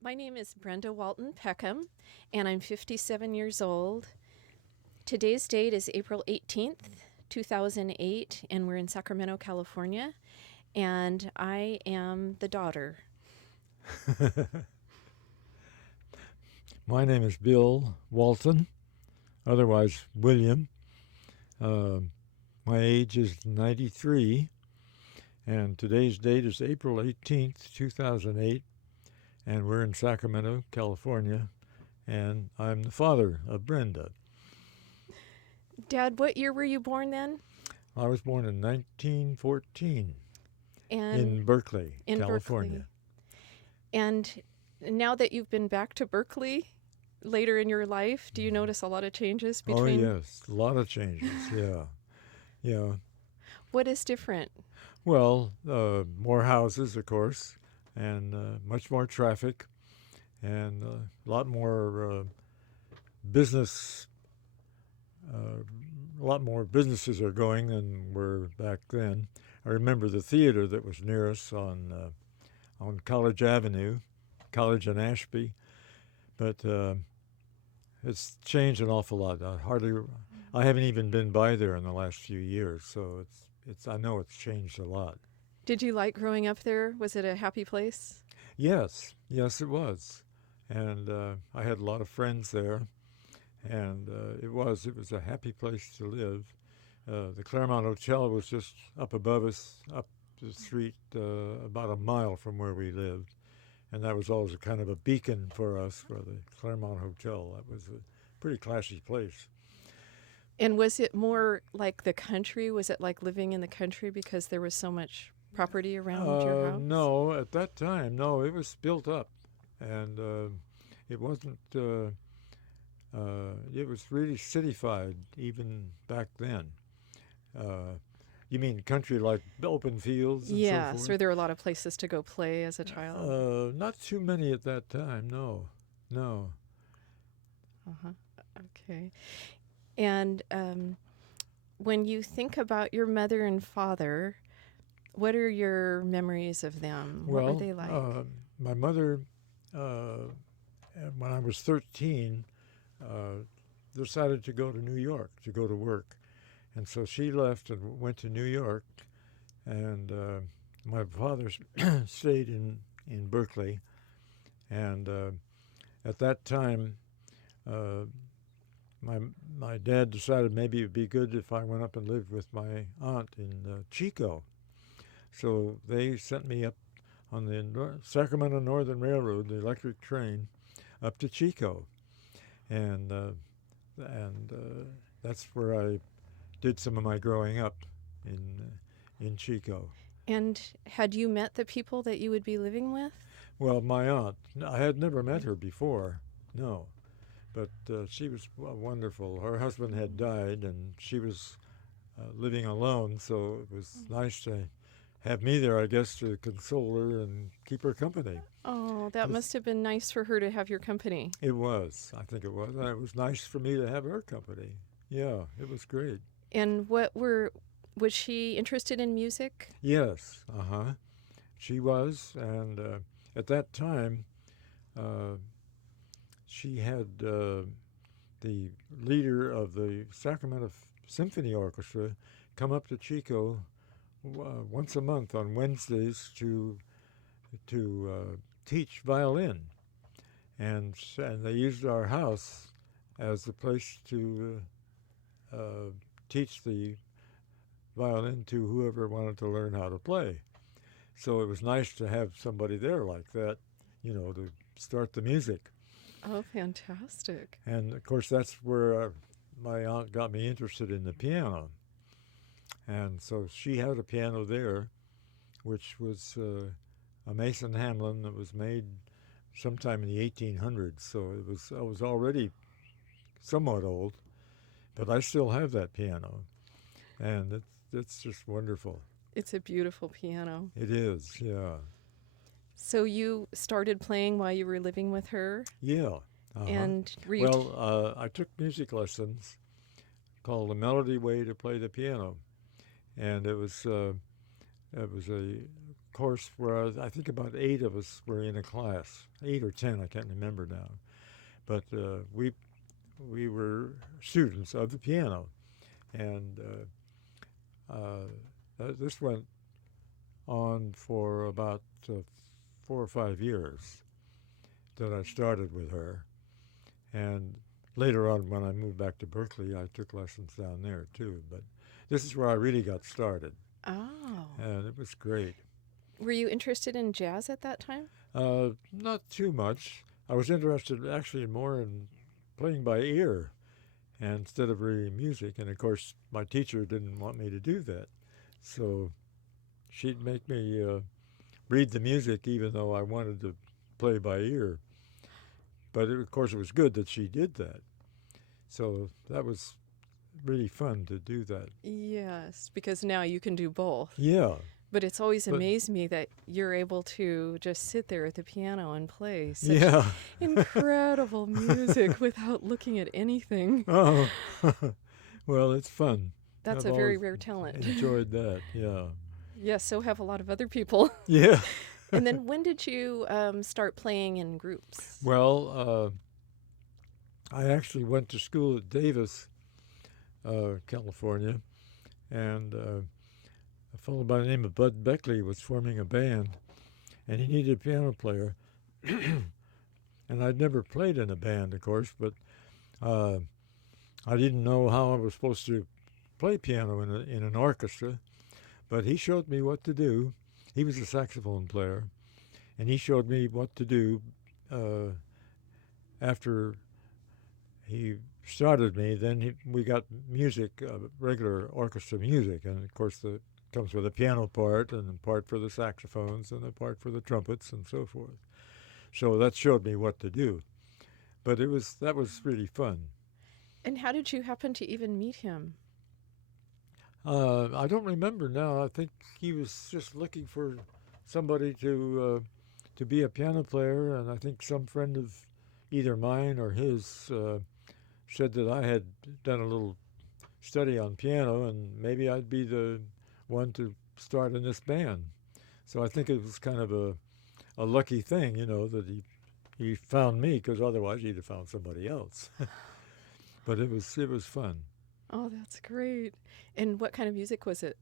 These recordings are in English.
My name is Brenda Walton Peckham, and I'm 57 years old. Today's date is April 18th, 2008, and we're in Sacramento, California, and I am the daughter. My name is Bill Walton, otherwise William. Uh, my age is 93, and today's date is April 18th, 2008, and we're in Sacramento, California, and I'm the father of Brenda. Dad, what year were you born then? I was born in 1914 And in Berkeley, in California. Berkeley. And now that you've been back to Berkeley later in your life, do you notice a lot of changes Oh, between? yes, a lot of changes, yeah. Yeah. What is different? Well, more houses, of course, and much more traffic, and a lot more business. A lot more businesses are going than were back then. I remember the theater that was near us on College Avenue, College and Ashby, but it's changed an awful lot. I haven't even been by there in the last few years, so I know it's changed a lot. Did you like growing up there? Was it a happy place? Yes, yes, it was, and I had a lot of friends there, and it was a happy place to live. The Claremont Hotel was just up above us, up the street, about a mile from where we lived, and that was always a kind of a beacon for us for the Claremont Hotel. That was a pretty classy place. And was it more like the country? Was it like living in the country because there was so much property around your house? No, at that time, no, it was built up, and it wasn't. It was really cityfied even back then. Uh, you mean country like open fields and so Yes, forth? were there a lot of places to go play as a child? Not too many at that time. No, no. Uh-huh. Okay. And when you think about your mother and father, what are your memories of them? What were Well, they like? my mother, when I was 13, decided to go to New York to go to work. And so she left and went to New York, and my father stayed in Berkeley. And at that time, uh, my my dad decided maybe it would be good if I went up and lived with my aunt in Chico. So they sent me up on the Sacramento Northern Railroad, the electric train, up to Chico, and that's where I did some of my growing up in Chico. And had you met the people that you would be living with? Well, my aunt, I had never met her before, no, but she was wonderful. Her husband had died, and she was living alone, so it was nice to have me there, I guess, to console her and keep her company. Oh, that 'Cause must have been nice for her to have your company. it was, I think it was, and it was nice for me to have her company. Yeah, it was great. And was she interested in music? Yes, uh huh. She was, and at that time, uh, she had the leader of the Sacramento Symphony Orchestra come up to Chico once a month on Wednesdays to teach violin, and they used our house as the place to teach the violin to whoever wanted to learn how to play. So it was nice to have somebody there like that, to start the music. Oh, fantastic. And of course, that's where my aunt got me interested in the piano. And so she had a piano there, which was a Mason Hamlin that was made sometime in the 1800s. So I was already somewhat old, but I still have that piano, and it's just wonderful. It's a beautiful piano. It is, yeah. So you started playing while you were living with her? Yeah. Uh-huh. And were you Well, I took music lessons called the Melody Way to play the piano, and it was a course where I think about 8 of us were in a class, 8 or 10, I can't remember now. But we were students of the piano, and this went on for about 4 or 5 years that I started with her. And later on, when I moved back to Berkeley, I took lessons down there too. But this is where I really got started. Oh. And it was great. Were you interested in jazz at that time? Not too much. I was interested actually more in playing by ear instead of reading music. And of course, my teacher didn't want me to do that. So she'd make me read the music even though I wanted to play by ear. But of course, it was good that she did that. So that was really fun to do that. Yes, because now you can do both. Yeah. But it's always But- amazed me that you're able to just sit there at the piano and play such Yeah. incredible music without looking at anything. Oh. Well, it's fun. That's I've a very always rare talent. Enjoyed that. Yeah. Yes, so have a lot of other people. Yeah. And then when did you start playing in groups? Well, I actually went to school at Davis, California, and a fellow by the name of Bud Beckley was forming a band, and he needed a piano player. And I'd never played in a band, of course, but I didn't know how I was supposed to play piano in an orchestra. But he showed me what to do. He was a saxophone player, and he showed me what to do after he started me. Then we got music, regular orchestra music, and of course it comes with a piano part and a part for the saxophones and a part for the trumpets and so forth. So that showed me what to do. But that was really fun. And how did you happen to even meet him? I don't remember now. I think he was just looking for somebody to be a piano player, and I think some friend of either mine or his said that I had done a little study on piano, and maybe I'd be the one to start in this band. So I think it was kind of a lucky thing, that he found me, because otherwise he'd have found somebody else. But it was fun. Oh, that's great. And what kind of music was it?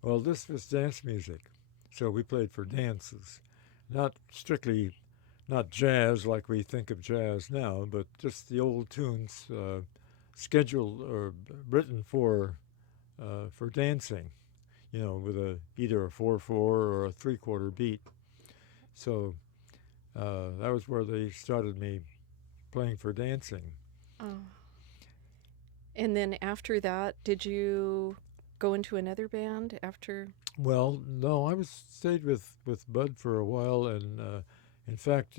Well, this was dance music, so we played for dances, not jazz like we think of jazz now, but just the old tunes scheduled or written for dancing, with either a 4/4 or a 3/4 beat. So that was where they started me playing for dancing. Oh. And then after that, did you go into another band after? Well, no, I stayed with Bud for a while, and in fact,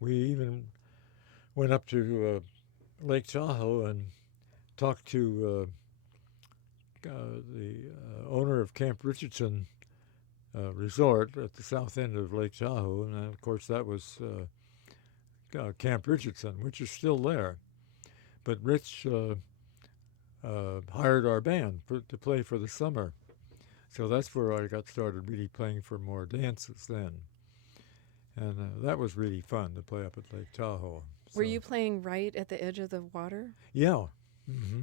we even went up to Lake Tahoe and talked to the owner of Camp Richardson Resort at the south end of Lake Tahoe, and of course that was Camp Richardson, which is still there. But Rich hired our band to play for the summer. So that's where I got started really playing for more dances then. And that was really fun to play up at Lake Tahoe. Were you playing right at the edge of the water? Yeah. Mm-hmm.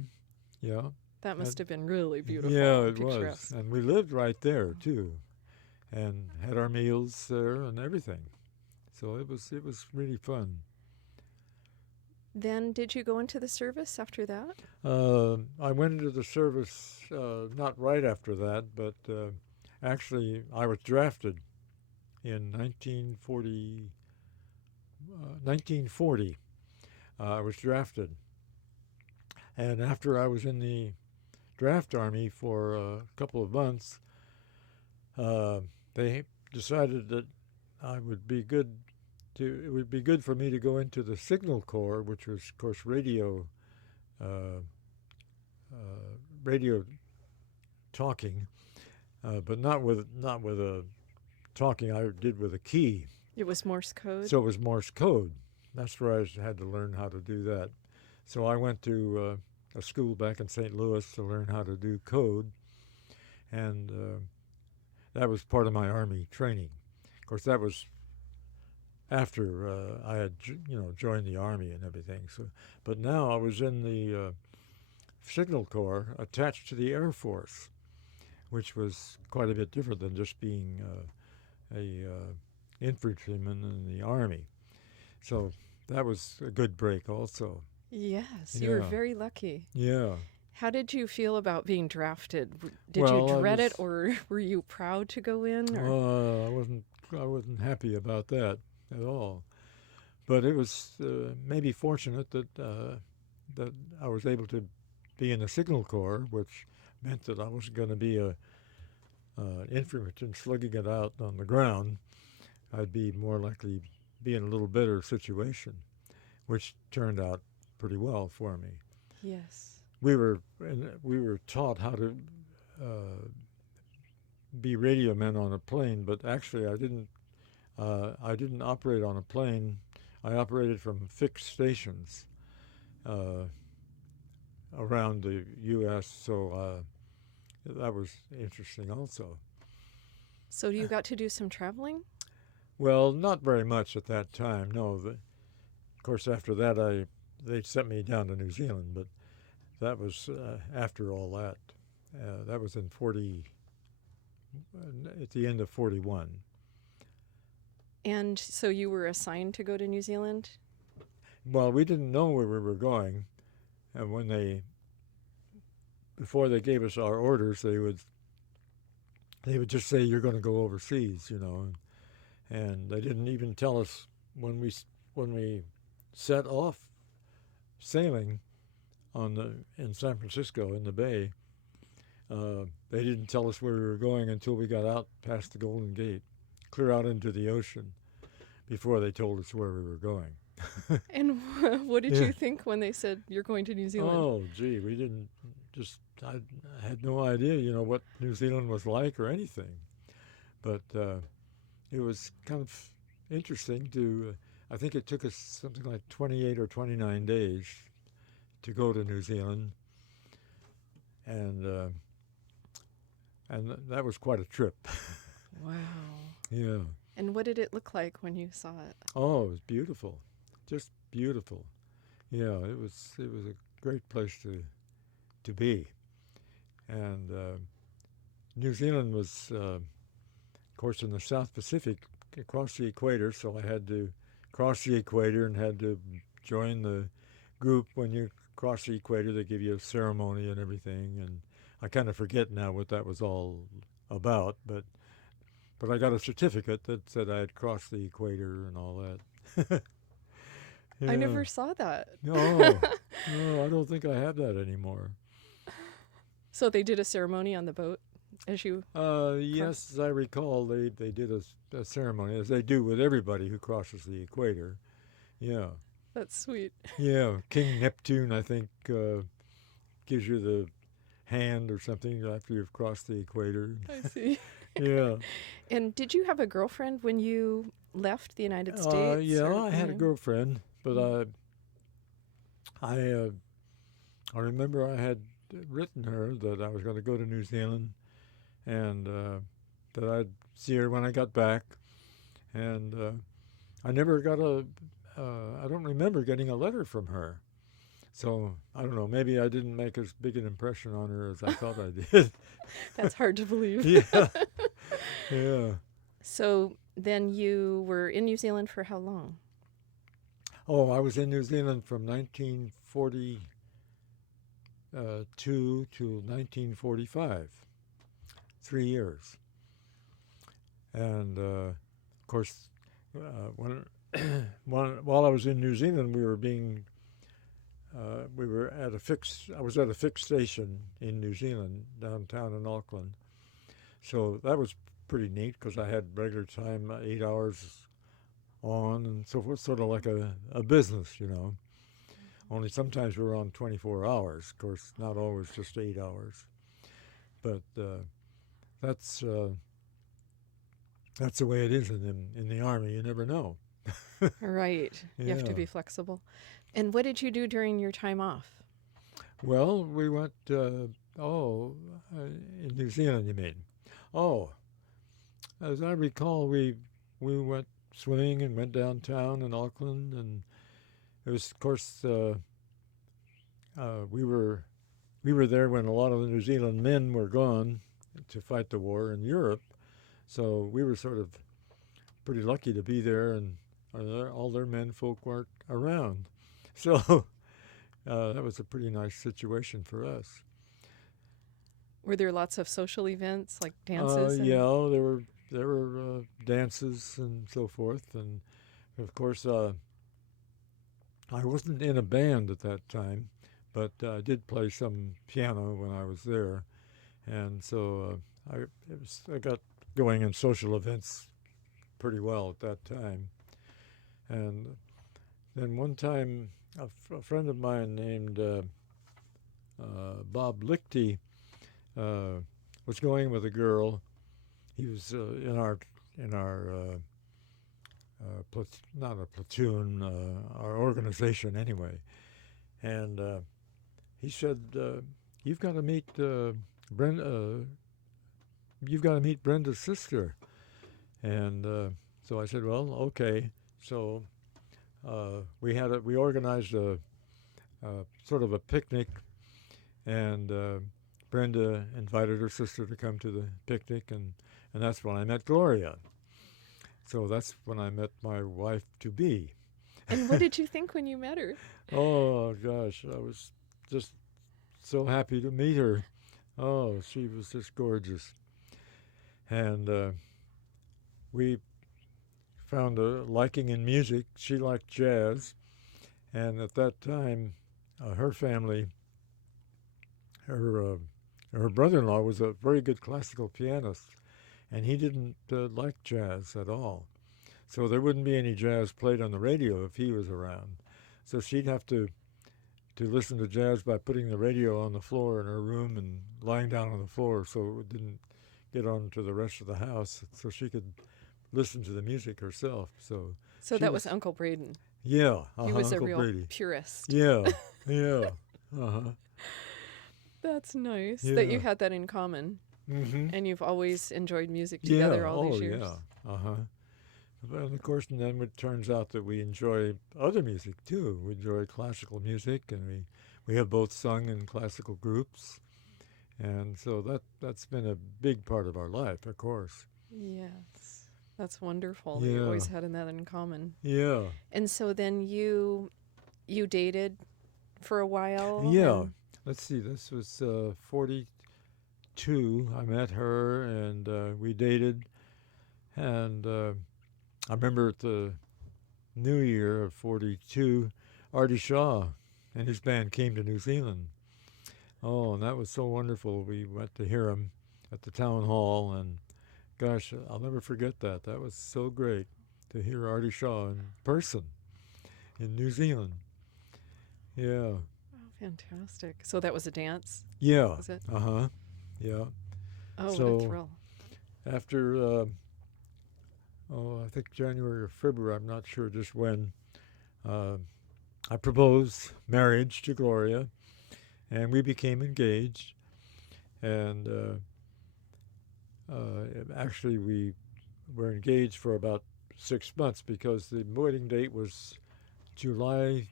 Yeah. That must have been really beautiful. Yeah, and it was. picturesque. And we lived right there, too, and had our meals there and everything. So it was really fun. Then did you go into the service after that? I went into the service not right after that, but actually I was drafted in 1940. I was drafted. And after I was in the draft army for a couple of months, they decided that it would be good for me to go into the Signal Corps, which was, of course, radio talking, but not with a talking. I did with a key. It was Morse code? So it was Morse code. That's where I had to learn how to do that. So I went to a school back in St. Louis to learn how to do code, and that was part of my Army training. Of course, that was after I had joined the Army and everything. So, but now I was in the Signal Corps attached to the Air Force, which was quite a bit different than just being a infantryman in the Army. So that was a good break also. Yes, you were very lucky. Yeah. How did you feel about being drafted? Did Well, you dread it, or were you proud to go in? Or? I wasn't happy about that at all. But it was maybe fortunate that that I was able to be in the Signal Corps, which meant that I wasn't going to be a infantryman slugging it out on the ground. I'd be more likely be in a little better situation, which turned out pretty well for me. Yes. We were taught how to be radio men on a plane, but actually I didn't operate on a plane. I operated from fixed stations around the U.S., so that was interesting also. So you got to do some traveling? Well, not very much at that time, no. Of course, after that, they sent me down to New Zealand, but that was after all that. That was in at the end of 41. And so you were assigned to go to New Zealand? Well, we didn't know where we were going, and before they gave us our orders, they would just say, "You're going to go overseas," and they didn't even tell us when we set off sailing in San Francisco in the Bay. They didn't tell us where we were going until we got out past the Golden Gate, clear out into the ocean, before they told us where we were going. And what did you think when they said you're going to New Zealand? Oh, gee, we didn't I had no idea, what New Zealand was like or anything. But it was kind of interesting I think it took us something like 28 or 29 days to go to New Zealand. And that was quite a trip. Wow. Yeah. And what did it look like when you saw it? Oh, it was beautiful. Just beautiful. Yeah, it was a great place to be. And New Zealand was, of course, in the South Pacific, across the equator, so I had to cross the equator and had to join the group. When you cross the equator, they give you a ceremony and everything, and I kind of forget now what that was all about, but I got a certificate that said I had crossed the equator and all that. Yeah. I never saw that. No, I don't think I have that anymore. So they did a ceremony on the boat as you... Yes, as I recall, they did a ceremony, as they do with everybody who crosses the equator. Yeah. That's sweet. Yeah, King Neptune, I think, gives you the hand or something after you've crossed the equator. I see. Yeah. And did you have a girlfriend when you left the United States? Yeah, I had a girlfriend, but I remember I had written her that I was going to go to New Zealand and that I'd see her when I got back. And I never got I don't remember getting a letter from her. So, I don't know, maybe I didn't make as big an impression on her as I thought I did. That's hard to believe. Yeah. Yeah. So then you were in New Zealand for how long? Oh, I was in New Zealand from 1942 to 1945. 3 years. And, of course, while I was in New Zealand, I was at a fixed station in New Zealand, downtown in Auckland. So that was pretty neat because I had regular time, 8 hours on and so forth, sort of like a business, Only sometimes we were on 24 hours, of course, not always just 8 hours. But that's the way it is in the Army. You never know. Right. Yeah. You have to be flexible. And what did you do during your time off? Well, we went, in New Zealand, you mean? Oh, as I recall, we went swimming and went downtown in Auckland, and it was, of course, we were there when a lot of the New Zealand men were gone to fight the war in Europe, so we were sort of pretty lucky to be there, and all their men folk weren't around, so that was a pretty nice situation for us. Were there lots of social events like dances? Yeah, there were dances and so forth, and of course, I wasn't in a band at that time, but I did play some piano when I was there, and so I got going in social events pretty well at that time. And then one time, a friend of mine named Bob Lichty was going with a girl. He was in our not a platoon, our organization anyway. And he said, "You've got to meet Brenda. You've got to meet Brenda's sister." And so I said, "Well, okay." So we organized a sort of a picnic, and Brenda invited her sister to come to the picnic, and that's when I met Gloria. So that's when I met my wife to be. And what did you think when you met her? Oh gosh, I was just so happy to meet her. Oh, she was just gorgeous, and we found a liking in music. She liked jazz, and at that time, her family, her brother-in-law was a very good classical pianist, and he didn't like jazz at all. So there wouldn't be any jazz played on the radio if he was around. So she'd have to listen to jazz by putting the radio on the floor in her room and lying down on the floor so it didn't get on to the rest of the house, so she could listen to the music herself. So that was Uncle Braden. Yeah, he was Uncle a real Brady. purist. Yeah, yeah, uh-huh. That's nice Yeah. that you had that in common. Mm-hmm. And you've always enjoyed music together all these years. Yeah, uh-huh. Well, of course, and then it turns out that we enjoy other music too. We enjoy classical music, and we have both sung in classical groups, and so that's been a big part of our life, of course. Yes, that's wonderful. That you always had that in common. Yeah. And so then you dated for a while. Yeah. Let's see. This was 42. I met her, and we dated, and I remember at the New Year of 42, Artie Shaw and his band came to New Zealand. Oh, and that was so wonderful. We went to hear him at the town hall, and gosh, I'll never forget that. That was so great to hear Artie Shaw in person in New Zealand. Yeah. Oh, fantastic. So that was a dance? Yeah. Was it? Uh-huh. Yeah. Oh, So what a thrill. After I think January or February, I'm not sure just when, I proposed marriage to Gloria, and we became engaged. And actually, we were engaged for about 6 months because the wedding date was July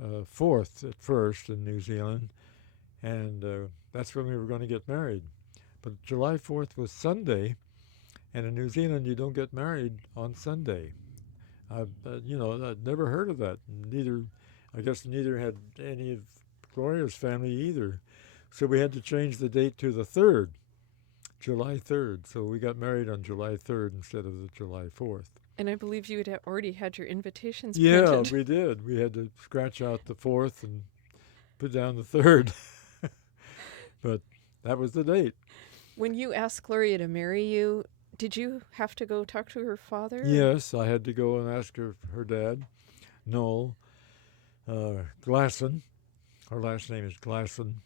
4th at first in New Zealand, and that's when we were going to get married. But July 4th was Sunday, and in New Zealand, you don't get married on Sunday. I'd never heard of that. Neither had any of Gloria's family either. So we had to change the date to the 3rd, July 3rd. So we got married on July 3rd instead of the July 4th. And I believe you had already had your invitations Yeah, printed. we did. We had to scratch out the 4th and put down the 3rd. But that was the date. When you asked Gloria to marry you, did you have to go talk to her father? Yes, I had to go and ask her dad, Noel Glasson. Her last name is Glasson.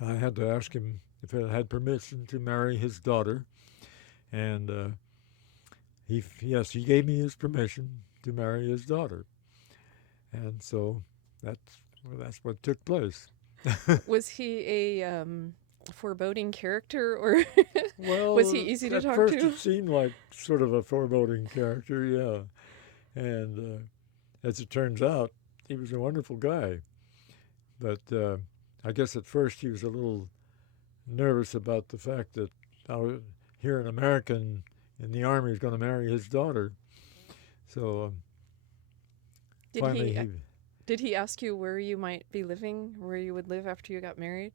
I had to ask him if I had permission to marry his daughter, and he gave me his permission to marry his daughter, and so that's what took place. Was he foreboding character, or was he Well, easy to at talk first to? it seemed like sort of a foreboding character, yeah. And as it turns out, he was a wonderful guy. But I guess at first he was a little nervous about the fact that here an American in the Army was going to marry his daughter. So Did finally he he did he ask you where you might be living, where you would live after you got married?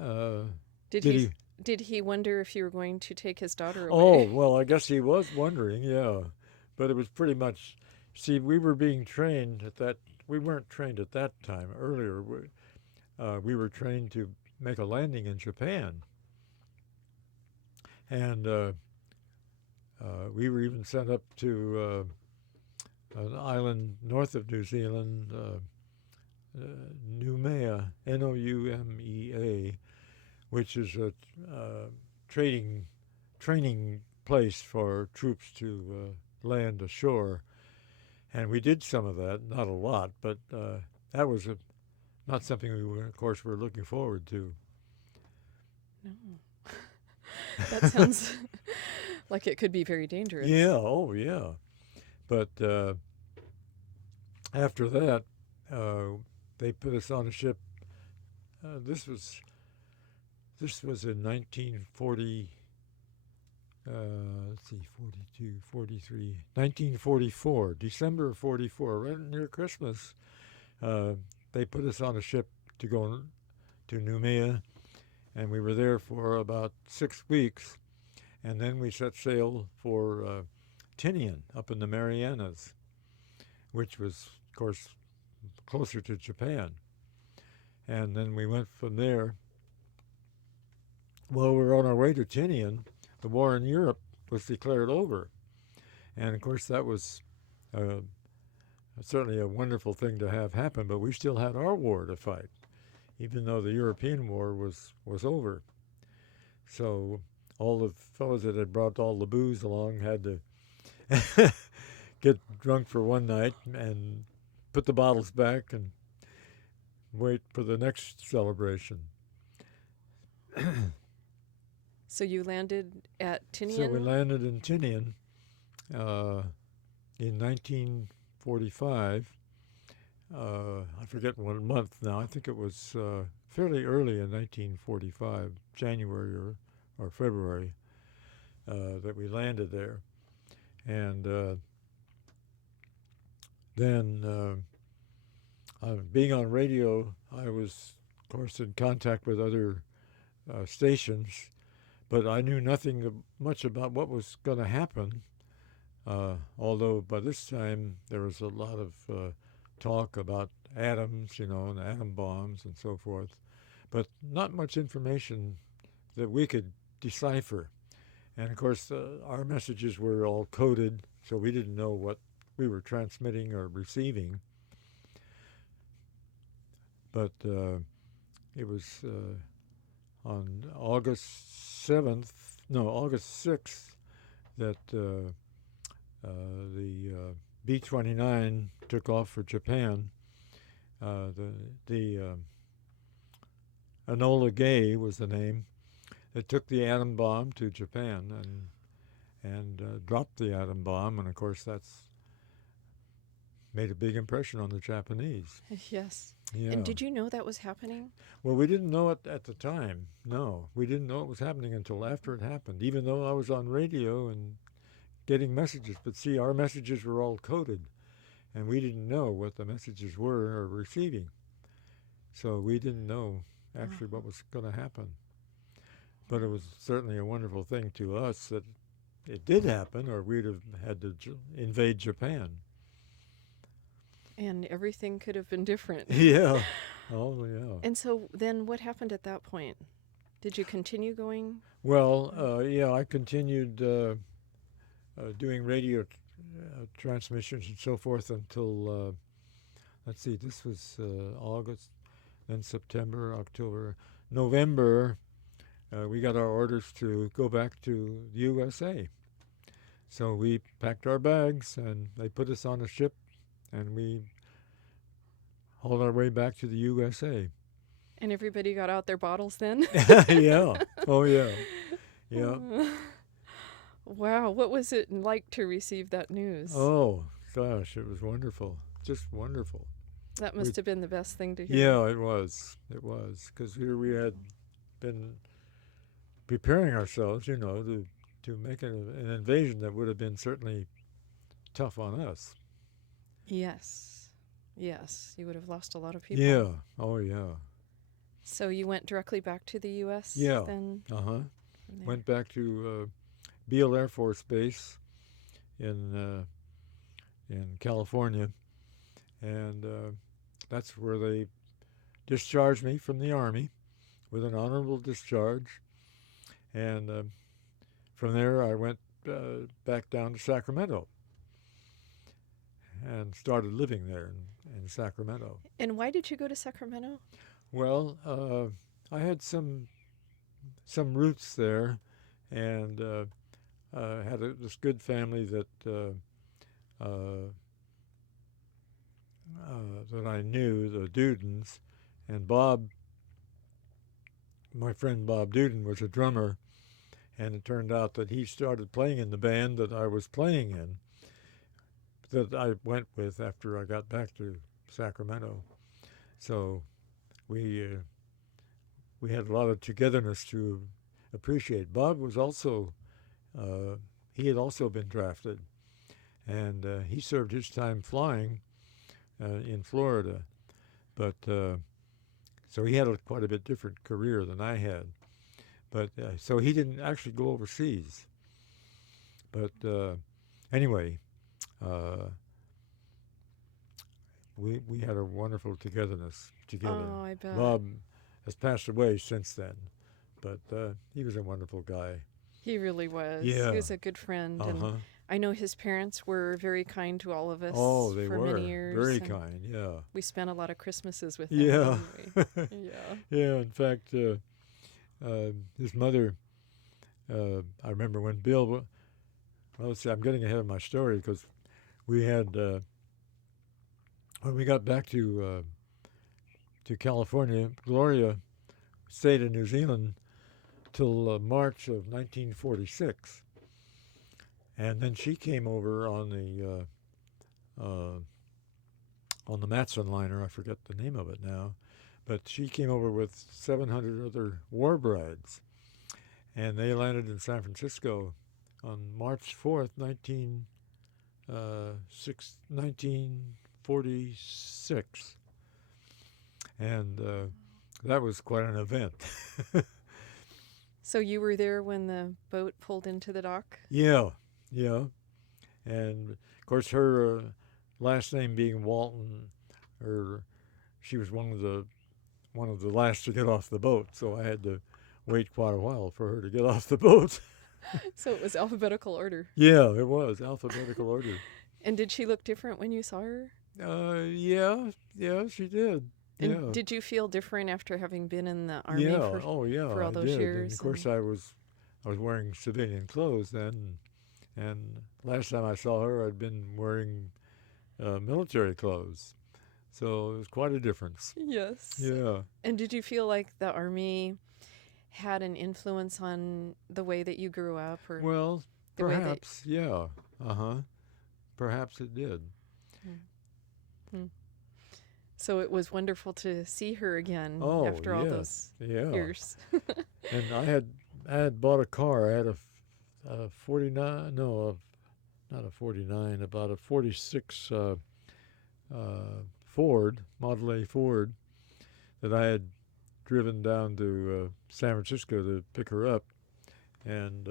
uh, Did did he he? did he wonder if you were going to take his daughter Oh, away? well, I guess he was wondering, yeah. But it was pretty much. See, we were being trained at that. We weren't trained at that time. Earlier, we were trained to make a landing in Japan, and we were even sent up to an island north of New Zealand, Noumea, Noumea, which is a trading training place for troops to land ashore. And we did some of that, not a lot, but that was not something we were, of course, were looking forward to. No. That sounds like it could be very dangerous. Yeah, oh yeah. But after that, they put us on a ship. This was in 1940. Let's see, 42, 43, 1944, December of 44, right near Christmas. They put us on a ship to go to Noumea, and we were there for about 6 weeks, and then we set sail for Tinian up in the Marianas, which was, of course, closer to Japan. And then we went from there. While we were on our way to Tinian, the war in Europe was declared over. And of course, that was certainly a wonderful thing to have happen, but we still had our war to fight, even though the European war was over. So all the fellows that had brought all the booze along had to get drunk for one night and put the bottles back and wait for the next celebration. So you landed at So we Tinian? landed in Tinian in 1945. I forget what month now. I think it was fairly early in 1945, January or February, that we landed there. And then being on radio, I was, of course, in contact with other stations, but I knew nothing much about what was going to happen. Although by this time there was a lot of talk about atoms, and atom bombs and so forth, but not much information that we could decipher. And of course, our messages were all coded, so we didn't know what we were transmitting or receiving. But it was on August 6th, that the B-29 took off for Japan. The Enola Gay was the name. It took the atom bomb to Japan and dropped the atom bomb, and of course that's made a big impression on the Japanese. Yes. Yeah. And did you know that was happening? Well, we didn't know it at the time. No, we didn't know it was happening until after it happened, even though I was on radio and getting messages. But see, our messages were all coded, and we didn't know what the messages were or receiving. So we didn't know actually what was going to happen. But it was certainly a wonderful thing to us that it did happen, or we'd have had to invade Japan. And everything could have been different. Yeah. Oh, yeah. And so then what happened at that point? Did you continue going? Well, yeah, I continued doing radio transmissions and so forth until, let's see, this was August, then September, October, November. We got our orders to go back to the USA. So we packed our bags and they put us on a ship and we hauled our way back to the USA. And everybody got out their bottles then? Yeah. Oh, yeah. Yeah. Wow, what was it like to receive that news? Oh, gosh, it was wonderful. Just wonderful. That must have been the best thing to hear. Yeah, it was. It was. Because here we had been preparing ourselves, to make an invasion that would have been certainly tough on us. Yes. Yes, you would have lost a lot of people. Yeah. Oh, yeah. So you went directly back to the U.S. Yeah. then? Uh-huh. from there? Went back to Beale Air Force Base in California, and that's where they discharged me from the Army with an honorable discharge. And from there, I went back down to Sacramento and started living there in Sacramento. And why did you go to Sacramento? Well, I had some roots there, and had this good family that that I knew, the Dudens, and Bob, my friend Bob Duden, was a drummer, and it turned out that he started playing in the band that I was playing in, that I went with after I got back to Sacramento. So we had a lot of togetherness to appreciate. Bob was also he had also been drafted, and he served his time flying in Florida, but so he had quite a bit different career than I had. But so he didn't actually go overseas. But anyway, we had a wonderful togetherness together. Oh, I bet. Bob has passed away since then, but he was a wonderful guy. He really was. Yeah. He was a good friend. Uh-huh. And I know his parents were very kind to all of us Oh, they for were many years. very and kind. Yeah. We spent a lot of Christmases with them. Yeah. Anyway. Yeah. Yeah. In fact, his mother. I remember when Bill. Well, let's see. I'm getting ahead of my story because we had when we got back to California, Gloria stayed in New Zealand till March of 1946, and then she came over on the Matson liner. I forget the name of it now, but she came over with 700 other war brides, and they landed in San Francisco on March 4th, 1946, and that was quite an event. So you were there when the boat pulled into the dock? Yeah, yeah, and of course her last name being Walton, she was one of the last to get off the boat, so I had to wait quite a while for her to get off the boat. So it was alphabetical order. Yeah, it was alphabetical order. And did she look different when you saw her? Yeah, she did. And Yeah. did you feel different after having been in the Army Yeah. for Oh, yeah. for all I those did. years? And of course, I was wearing civilian clothes then, and last time I saw her, I'd been wearing military clothes, so it was quite a difference. Yes. Yeah. And did you feel like the Army had an influence on the way that you grew up, or Well, the way that- perhaps. Yeah. Perhaps it did. So it was wonderful to see her again Oh, after all yes. those Yeah. years. And I had bought a car. I had a 49. No, not a 49. About a 46 Ford, Model A Ford, that I had driven down to San Francisco to pick her up, and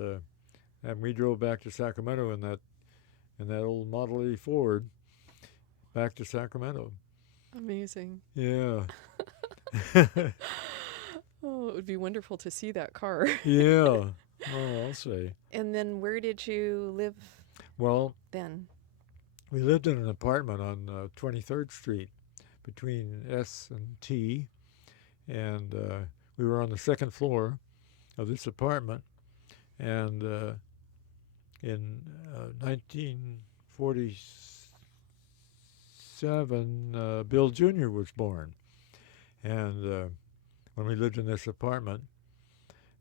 we drove back to Sacramento in that old Model A Ford, back to Sacramento. Amazing. Yeah. Oh, it would be wonderful to see that car. Yeah. Oh, I'll say. And then where did you live Well, then? we lived in an apartment on 23rd Street between S and T, and we were on the second floor of this apartment. And in 1947, Bill Jr. was born, and when we lived in this apartment.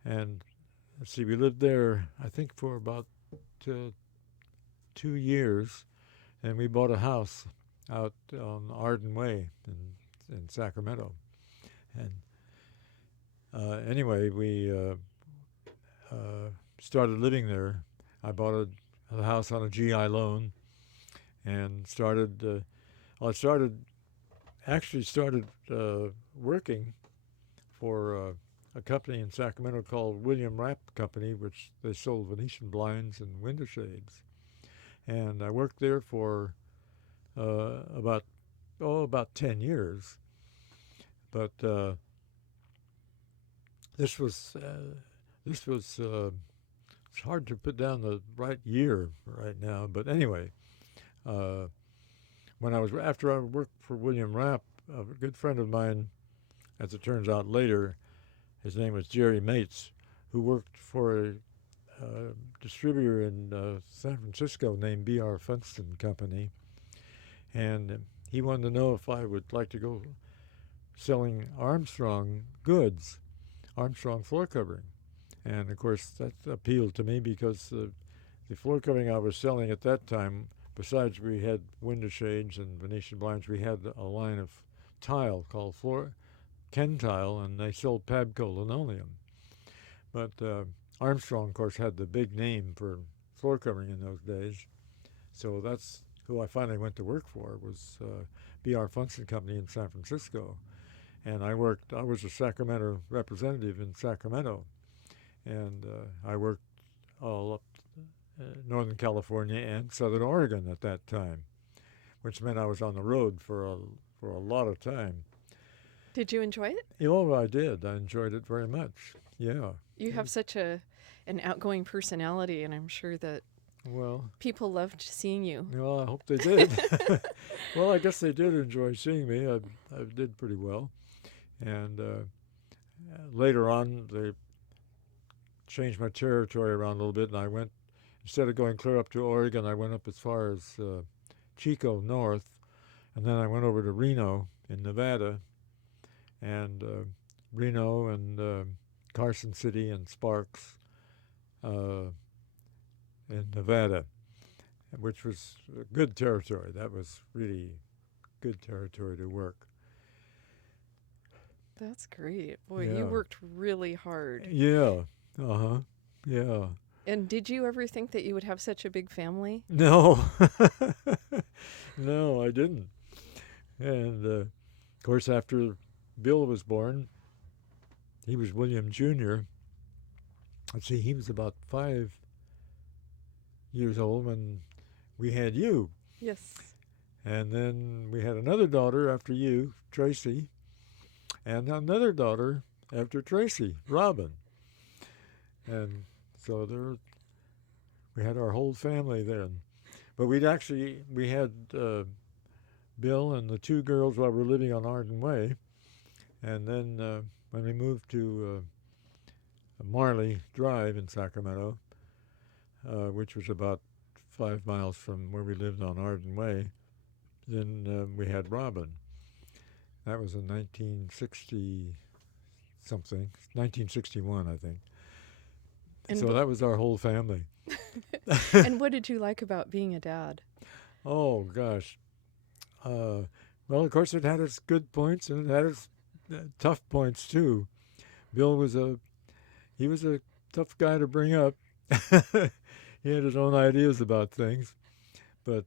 And let's see, we lived there, I think, for about 2 years, and we bought a house out on Arden Way in Sacramento. And anyway, we started living there. I bought a house on a GI loan and started. Actually started working for a company in Sacramento called William Rapp Company, which they sold Venetian blinds and window shades. And I worked there for about 10 years. But this was it's hard to put down the right year right now. But anyway, after I worked for William Rapp, a good friend of mine, as it turns out later, his name was Jerry Mates, who worked for a distributor in San Francisco named B.R. Funston Company, and he wanted to know if I would like to go selling Armstrong goods, Armstrong floor covering. And of course that appealed to me because the floor covering I was selling at that time, besides we had window shades and Venetian blinds, we had a line of tile called Ken Tile, and they sold Pabco linoleum. But Armstrong, of course, had the big name for floor covering in those days. So that's who I finally went to work for, was B.R. Funston Company in San Francisco. And I was a Sacramento representative in Sacramento. And I worked all up Northern California and Southern Oregon at that time, which meant I was on the road for a lot of time. Did you enjoy it? Oh, I did. I enjoyed it very much. Yeah. You have such an outgoing personality, and I'm sure that people loved seeing you. Well, I hope they did. Well, I guess they did enjoy seeing me. I did pretty well. And later on, they changed my territory around a little bit, and I went, instead of going clear up to Oregon, I went up as far as Chico north, and then I went over to Reno in Nevada, and Reno and Carson City and Sparks in Nevada, which was good territory. That was really good territory to work. That's great. Boy, Yeah. You worked really hard. Yeah. Uh-huh. Yeah. And did you ever think that you would have such a big family? No. No, I didn't. And, of course, after Bill was born, he was William Jr. Let's see, he was about 5 years old when we had you. Yes. And then we had another daughter after you, Tracy, and another daughter after Tracy, Robin. And so we had our whole family then. But we had Bill and the 2 girls while we were living on Arden Way. And then when we moved to Marley Drive in Sacramento, which was about 5 miles from where we lived on Arden Way, then we had Robin. That was in 1960-something, 1961, I think. And so that was our whole family. And what did you like about being a dad? Oh, gosh. Well, of course, it had its good points and it had its tough points, too. Bill was a tough guy to bring up. He had his own ideas about things. But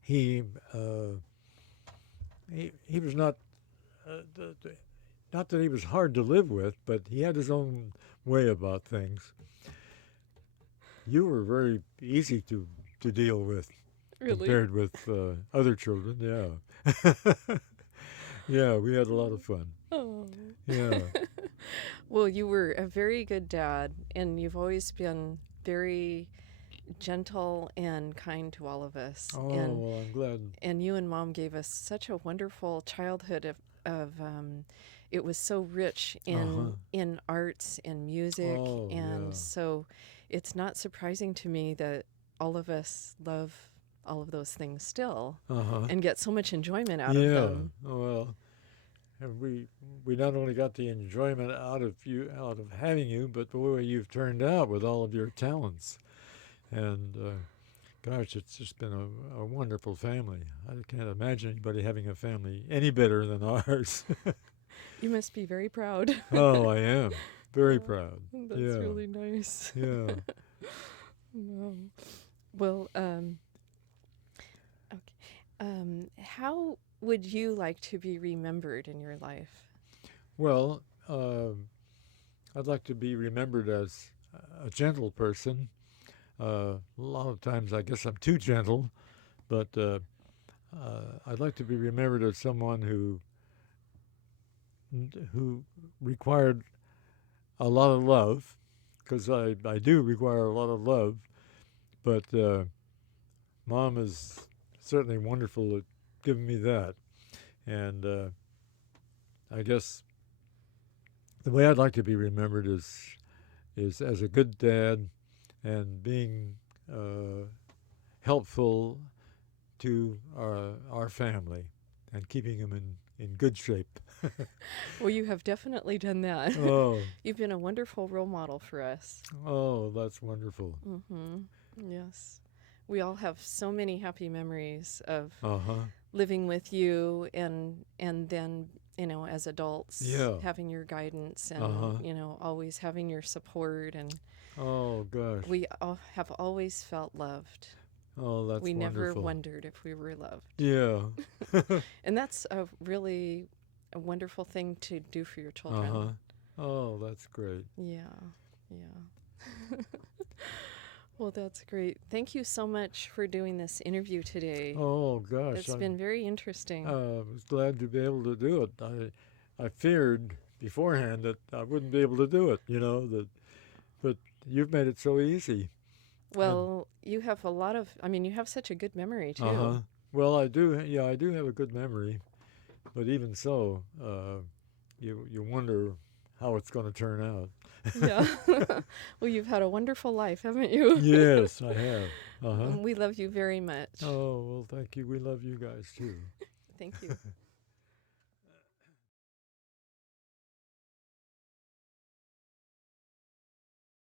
he was not that he was hard to live with, but he had his own way about things. You were very easy to deal with, really? Compared with other children. Yeah. Yeah, we had a lot of fun. Oh. Yeah. Well, you were a very good dad, and you've always been very gentle and kind to all of us. Oh, well, I'm glad. And you and Mom gave us such a wonderful childhood of it was so rich in arts and music, and so it's not surprising to me that all of us love all of those things still Uh-huh. and get so much enjoyment out of Yeah. them. Well, and we not only got the enjoyment out of having you, but the way you've turned out with all of your talents. And gosh, it's just been a wonderful family. I can't imagine anybody having a family any better than ours. You must be very proud. Oh, I am very Oh, proud. that's Yeah. really nice. Yeah. Wow. Well, okay. How would you like to be remembered in your life? Well, I'd like to be remembered as a gentle person. A lot of times, I guess I'm too gentle, but I'd like to be remembered as someone who required a lot of love, because I do require a lot of love. But Mom is certainly wonderful at giving me that, and I guess the way I'd like to be remembered is as a good dad and being helpful to our family and keeping them in good shape. Well, you have definitely done that. Oh, You've been a wonderful role model for us. oh, that's wonderful. Mm-hmm. Yes. We all have so many happy memories of Uh-huh. living with you and then, as adults, Yeah. having your guidance and, Uh-huh. Always having your support. And Oh, gosh. we have always felt loved. Oh, that's We never wonderful. wondered if we were loved. Yeah. And that's a really a wonderful thing to do for your children. Uh-huh. Oh, that's great. Yeah, yeah. Well, that's great. Thank you so much for doing this interview today. Oh, gosh. It's been very interesting. I was glad to be able to do it. I feared beforehand that I wouldn't be able to do it, but you've made it so easy. Well, you have you have such a good memory too. Uh-huh. Well, I do have a good memory, but even so, you wonder how it's going to turn out. Yeah. Well, you've had a wonderful life, haven't you? Yes, I have. Uh-huh. We love you very much. Oh, well, thank you. We love you guys too. Thank you.